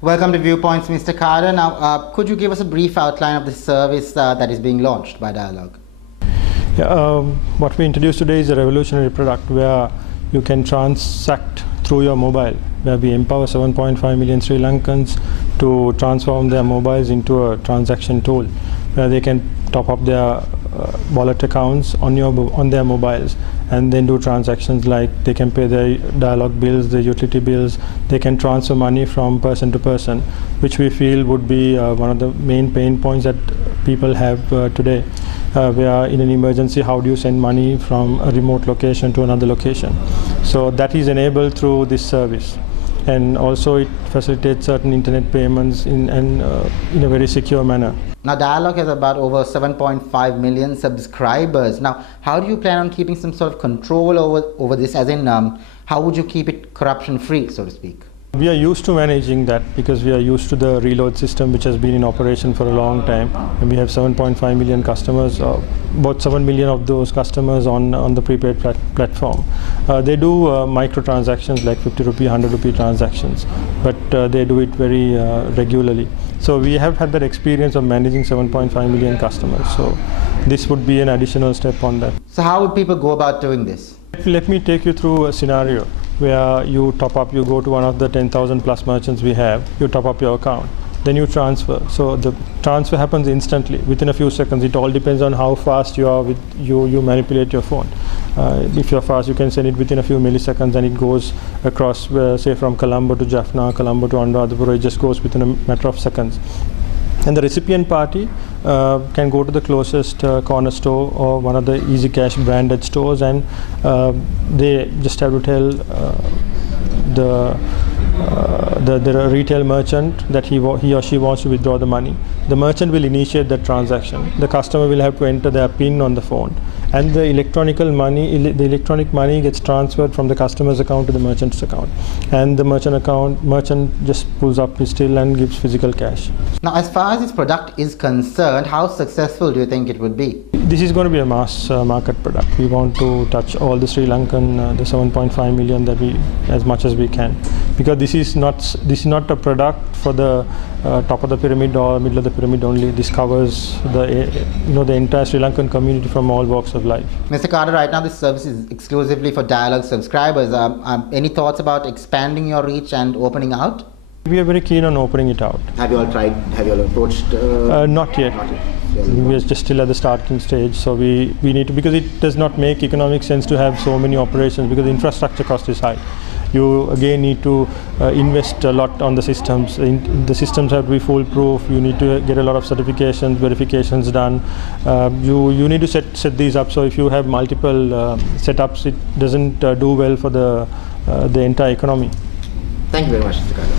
Welcome to Viewpoints, Mr. Carter. Now, could you give us a brief outline of the service that is being launched by Dialog? Yeah, what we introduced today is a revolutionary product where you can transact through your mobile, where we empower 7.5 million Sri Lankans to transform their mobiles into a transaction tool, where they can top up their wallet accounts on their mobiles, and then do transactions like they can pay their Dialog bills, their utility bills, they can transfer money from person to person, which we feel would be one of the main pain points that people have today. Where in an emergency, how do you send money from a remote location to another location? So that is enabled through this service, and also it facilitates certain internet payments in a very secure manner. Now, Dialog has about over 7.5 million subscribers. Now, how do you plan on keeping some sort of control over this, as in how would you keep it corruption free, so to speak? We are used to managing that because we are used to the reload system, which has been in operation for a long time, and we have 7.5 million customers, about 7 million of those customers on the prepaid platform. They do micro transactions like 50 rupee, 100 rupee transactions, but they do it very regularly. So we have had that experience of managing 7.5 million customers. So this would be an additional step on that. So how would people go about doing this? Let me take you through a scenario where you top up, you go to one of the 10,000 plus merchants we have, you top up your account, then you transfer. So the transfer happens instantly, within a few seconds. It all depends on how fast you are you manipulate your phone. If you're fast, you can send it within a few milliseconds, and it goes across, say from Colombo to Jaffna, Colombo to Anuradhapura, it just goes within a matter of seconds. And the recipient party can go to the closest corner store or one of the Easy Cash branded stores, and they just have to tell the retail merchant that he or she wants to withdraw the money. The merchant will initiate the transaction. The customer will have to enter their PIN on the phone, and the electronic money gets transferred from the customer's account to the merchant's account, and the merchant just pulls up his till and gives physical cash. Now, as far as this product is concerned, how successful do you think it would be? This is going to be a mass market product. We want to touch all the Sri Lankan, the 7.5 million that as much as we can, because this is not a product for the top of the pyramid or middle of the pyramid only. This covers the entire Sri Lankan community from all walks of life. Mr. Carter, right now this service is exclusively for Dialog subscribers. Any thoughts about expanding your reach and opening out? We are very keen on opening it out. Have you all tried? Have you all approached? Not yet. We are just still at the starting stage, so we need to, because it does not make economic sense to have so many operations, because the infrastructure cost is high. You again need to invest a lot on the systems. The systems have to be foolproof. You need to get a lot of certifications, verifications done. You need to set these up. So if you have multiple setups, it doesn't do well for the entire economy. Thank you very much, Mr. Carter.